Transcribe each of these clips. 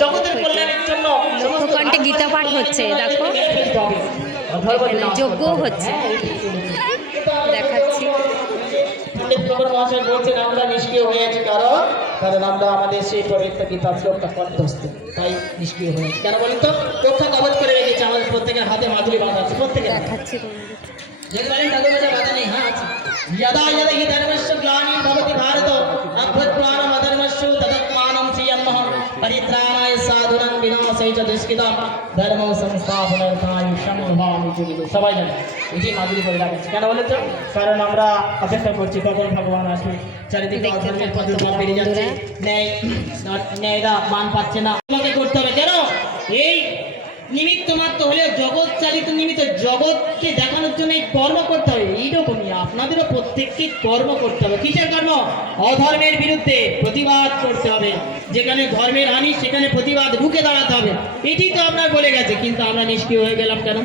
জগতের কল্যাণের জন্য লক্ষ্যকণ্ঠে গীতা পাঠ হচ্ছে, দেখো এখানে যজ্ঞ হচ্ছে, দেখাচ্ছি। মহাশয় বলছেন আমরা নিষ্ক্রিয় হয়ে আছি, কারণ আমরা আমাদের সেই পবিত্র গীতা শ্লোকটা কণ্ঠস্থ, তাই নিষ্ক্রিয় হয়ে আছি। কেন বলেন তো? রক্ষা কবচ করে রেখেছে, আমাদের প্রত্যেকের হাতে মাধুরী বাঁধা আছে, প্রত্যেকের দেখাচ্ছি। যদি বলেন ঠাকুর বাধা নেই, হ্যাঁ আছে। यदा यदा हि धर्मस्य ग्लानिर्भवति भारत अभ्युत्थानम् अधर्मस्य तदात्मानं श्रियन्नः परित्राणाय साधूनां विनाशाय च दुष्कृतां धर्म संस्थापनार्थाय संभवामि जुगे। সবাই জানে এই যে মাধুরী বলে রাখছে, কেন বলেন তো? কারণ আমরা অপেক্ষা করছি কখন ভগবান আসবে। চারিদিকে অধর্মের প্রাদুর্ভাব বেড়ে যাচ্ছে, ন্যায়রা মান পাচ্ছে না। আমাকে করতে হবে কেন? এই নিমিত্ত মাত্র হলেও জগৎ চালিত নিমিত্ত, জগৎকে দেখানোর জন্য এই কর্ম করতে হবে। এইরকমই আপনাদেরও প্রত্যেককে কর্ম করতে হবে। কিসের কর্ম? অধর্মের বিরুদ্ধে প্রতিবাদ করতে হবে। যেখানে ধর্মের হানি সেখানে প্রতিবাদ রুখে দাঁড়াতে হবে। এটি তো আপনার বলে গেছে, কিন্তু আমরা নিষ্ক্রিয় হয়ে গেলাম কেন?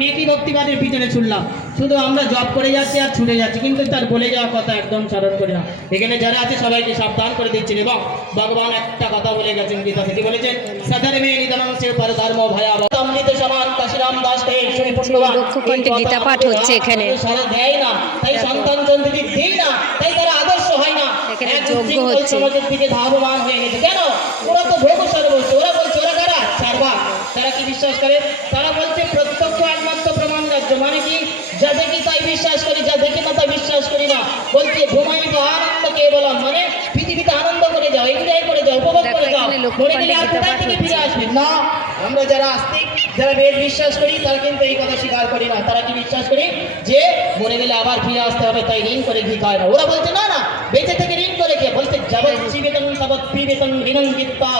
মেকি ভক্তিবাদের পিছনে ছুটলাম, শুধু আমরা জব করে যাচ্ছি আর ছুটে যাচ্ছি, কিন্তু তার বলে যাওয়া কথা একদম স্মরণ করি না। এখানে যারা আছে সবাইকে সাবধান করে দিচ্ছেন, এবং ভগবান একটা কথা বলে গেছেন গীতা থেকে, বলেছেন সধর্মে নিধনং সে পরধর্ম ভয়াবহ অমৃত সমান কাশিরাম দাস লক্ষ্যকণ্ঠে গীতা পাঠ হচ্ছে এখানে, দেয় না, তাই সন্তান সন্ততি দেয় না, তাই তারা আদর্শ হয় না। এখানে যজ্ঞ হচ্ছে। সমাজের দিকে ধাবমান হয়ে গেছে। কেন? ওরা তো ভোগ সর্বস্ব। ওরা বলছে ওরা কারা? চারবা। তারা কি বিশ্বাস করে? তারা বলছে প্রত্যক্ষ একমাত্র প্রমাণ রাজ্য, মানে কি? যা দেখি তাই বিশ্বাস করি, যা দেখি না তাই বিশ্বাস করি না। বলছে ভূমায়িত আনন্দ কেবলম, মানে পৃথিবীতে আনন্দ করে যাও, এনজয় করে যাও, উপভোগ করে যাও, মরে গেলে আর কোথায় থেকে ফিরে আসবে না। আমরা যারা আস্তিক, যারা বেদ বিশ্বাস করি, তারা কিন্তু এই কথা স্বীকার করি না। তারা কি বিশ্বাস করি? যে মরে গেলে আবার ফিরে আসতে হবে, তাই ঋণ করে ঘি খায় না। ওরা বলছে না না, বেঁচে থেকে ঋণ করে কে? বলছে যাবৎ জীবিতং তাবৎ পিবেতং ঋণং কিত্বা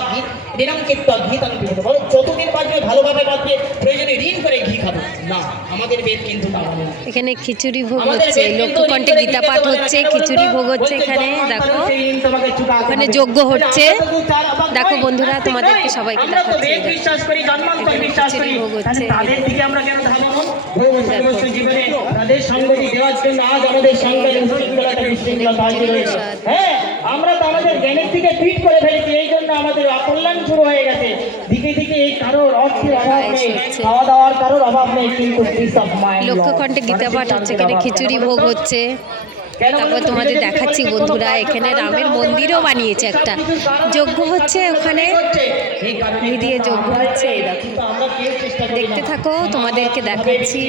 ঘিতং পিবেত। বলো যতদিন বাঁচবে ভালোভাবে বাঁচবে, প্রয়োজনে ঋণ করে ঘি খাবে না। আমাদের বেদ কিন্তু তা বলে না। এখানে খিচুড়ি ভোগ হচ্ছে, লক্ষ্যকণ্ঠে গীতা পাঠ হচ্ছে, খিচুড়ি ভোগ হচ্ছে এখানে, দেখো ওখানে যজ্ঞ হচ্ছে। দেখো বন্ধুরা, তোমাদেরকে সবাইকে দেখাচ্ছি, খিচুড়ি ভোগ হচ্ছে। তাদের দিকে আমরা কেন ধাবমান? জীবনে তাদের সঙ্গতি দেওয়ার জন্য আজ আমাদের সঙ্গে হ্যাঁ, আমরা তো আমাদের জ্ঞানের দিকে টুইট করে ফেলেছি, এই জন্য আমাদের অকল্যাণ শুরু হয়ে গেছে। দিকে দিকে এই কারোর অর্থের অভাব নেই, খাওয়া দাওয়ার কারোর অভাব নেই, কিন্তু লক্ষ্যকণ্ঠে গীতা পাঠ হচ্ছে, এখানে খিচুড়ি ভোগ হচ্ছে। তারপর তোমাদের দেখাচ্ছি বন্ধুরা, এখানে রামের মন্দিরও বানিয়েছে একটা, যজ্ঞ হচ্ছে ওখানে, ঘি দিয়ে যজ্ঞ হচ্ছে। দেখতে থাকো, তোমাদেরকে দেখাচ্ছি,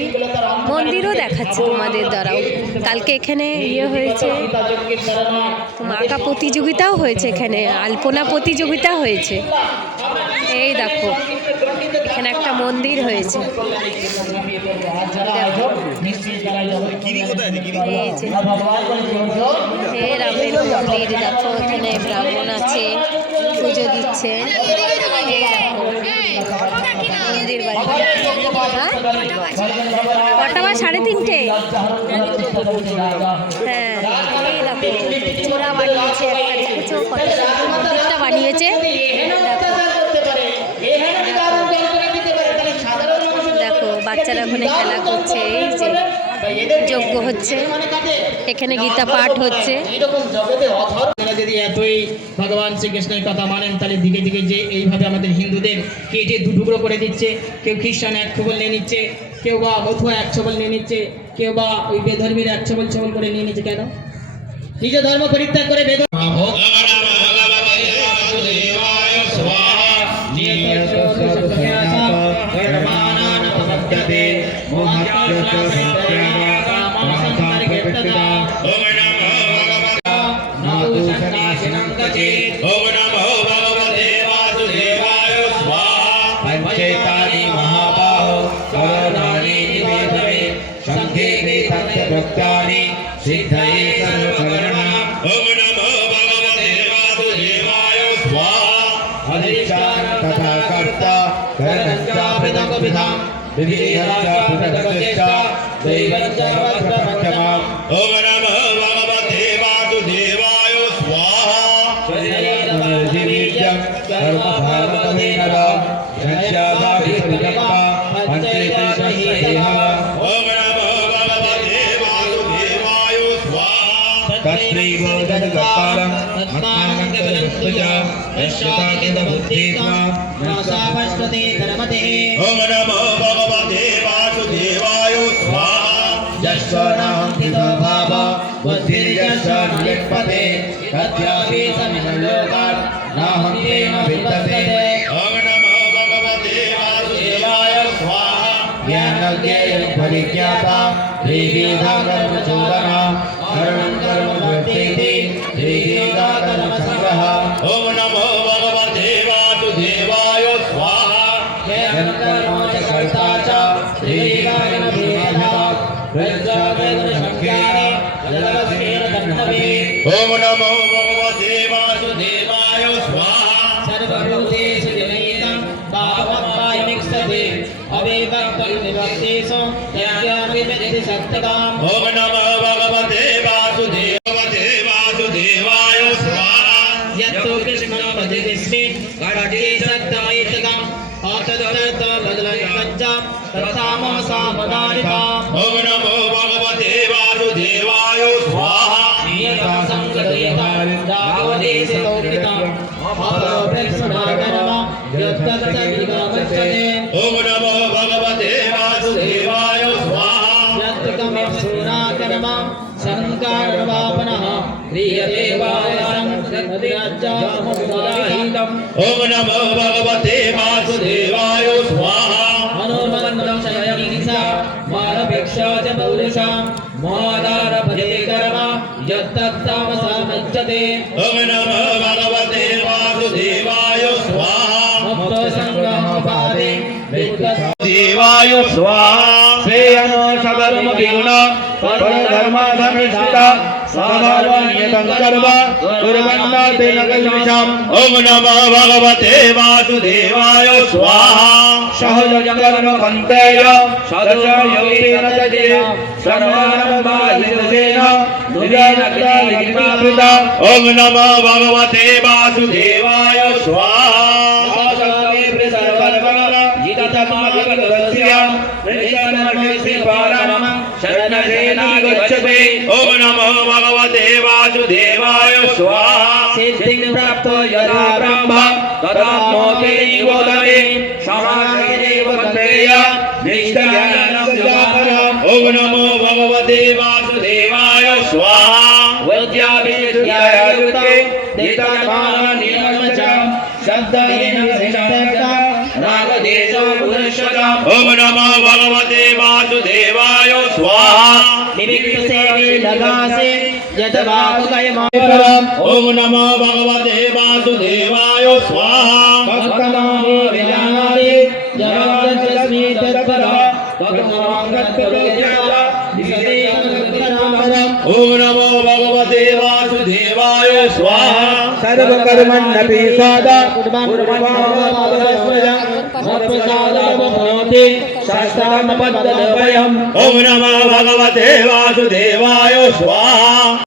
মন্দিরও দেখাচ্ছি তোমাদের দ্বারাও। কালকে এখানে হয়েছে, আঁকা প্রতিযোগিতাও হয়েছে, এখানে আলপনা প্রতিযোগিতা হয়েছে। এই দেখো এখানে একটা মন্দির হয়েছে, এই রামের মন্দির। দেখো এখানে ব্রাহ্মণ আছে, পুজো দিচ্ছে। মন্দির বাড়ি, হ্যাঁ কটা বা 3:30? হ্যাঁ, এই দেখো চোরা বানিয়েছে একটা, দেখেছো কত সুন্দর মন্দিরটা বানিয়েছে। দেখো বাচ্চারা ওখানে খেলা করছে, এই যে যজ্ঞ হচ্ছে, এখানে গীতা পাঠ হচ্ছে। যদি এতই ভগবান শ্রীকৃষ্ণের কথা মানেন, তাহলে দিকে দিকে যে এইভাবে আমাদের হিন্দুদের কেটে দুটুকরো করে দিচ্ছে, কেউ খ্রিস্টান 1 ছবল নিয়ে নিচ্ছে, কেউ বা মথুয়া 1 ছবল নিয়ে নিচ্ছে, কেউ বা ওই বেধর্মীর 1 ছবল করে নিয়ে নিচ্ছে। কেন? নিজ ধর্ম পরিত্যাগ করে पंचेतानि महाबाहो करोनानि निवेदने संघे भक्तानि सिद्धये सर्वकरणां। ओम नमो भगवते वासुदेवाय स्वाहा। अधिष्ठान तथा कर्ता कर्मचा पृथक विधां विधियच्च पृथक् दैवच्च वक्रपञ्चमाम्। ओम नमो भगवते वासुदेवाय स्वाहा। शरीरमर्जिवीर्यं कर्मभारतमेनरा घनश्यामाभिर्जपा पञ्चेतिशस्देहः। ओम नमो भगवते वासुदेवाय स्वाहा। तत्रैव दशकपालं च यस्यताकितबुद्धित्वा नासापश्यते धर्मते ॐ नमो भगवते वासुदेवाय स्वाहा यस्वनान्तितो भाव बुद्धिर्यस्य न लिप्यते तद्यापि समिलोकात् नाहन्तेन विद्यते ॐ नमो भगवते वासुदेवाय स्वाहा ज्ञानज्ञेयं परिज्ञाता त्रिविधा कर्मचोदना कर्मं कर्म वर्तेते त्रिविधा कर्मसङ्ग्रह ॐ नमो भगवते वासुदेवाय स्वाहा ज्ञानं कर्म च कर्ता च त्रिविधा कर्मभेदः प्रज्ञावेदशक्त्यानि जलवस्येन तन्नवे ॐ नमो भगवते वासुदेवाय स्वाहा सर्वभूतेषु विनयितं भावमपायमिक्षते अविभक्तं विभक्तेषु यज्ञाविविधि सप्तकाम् ॐ नमो भगवते वासुदेवाय स्वाहा यत्तु कृष्णं पदिविष्टे गणते सत्तमैतकम् अतदर्थ बदलपञ्चम् तथामसा मदारिताम् ॐ नमो भगवते वासुदेवाय स्वाहा नियता सङ्गतयता दावदेशतौकृतम् अपरोपेक्षणाकर्म यत्तत्सविगामच्छते ॐ नमो भगवते वासुदेवाय स्वाहा यत्तकमेक्षुणाकर्म संकारवापनः क्रियते वायसं सद्राज्यासमुदाहितम् ॐ नमो भगवते वासुदेवाय स्वाहा मनोमन्दं शयनिसा मानपेक्षा च पौरुषां मादारभते कर्म यत्तत्तामसामज्जते ॐ नमो भगवते वासुदेवाय स्वाहा मुक्तो सङ्गमपादे विद्वत् देवाय स्वाहा श्रेयनो सधर्म विगुण परधर्म धर्मष्ठा साधारणीयतं कर्म कुर्वन्ना तेन कल्विषम् ॐ नमो भगवते वासुदेवाय स्वाहा सहज कर्म कन्तेय सदयोगेन तजे सर्वानन्दबाधितेन दुर्गेन कृता ॐ नमो भगवते वासुदेवाय स्वाहा ॐ नमो भगवते वासुदेवाय स्वाहा सिद्धिं प्राप्तो यदा ब्रह्म तदा मोते निबोधने समाधेव कन्तेय निष्ठज्ञानं जपापरम् ॐ नमो भगवते वासुदेवाय स्वाहा विद्याविद्यायुक्ते नितमानियमचं शब्देन विशिष्टता रागदेशो पुरुषम् ॐ नमो भगवते वासुदेवाय स्वाहा निमित्तसेवे लगासे यद्वाकुकयमापरम् ॐ नमो भगवते वासुदेवाय स्वाहा भक्तनामो विजानाति जगज्जस्मि तत्परः भक्तमाङ्गत्परोज्याला विशदेकमग्रहामरम् ॐ नमो भगवते वासुदेवाय स्वाहा सर्वकर्मण्यपि सादा कुर्बाणोति शास्त्रामपद्मभयम् ॐ नमो भगवते वासुदेवाय स्वाहा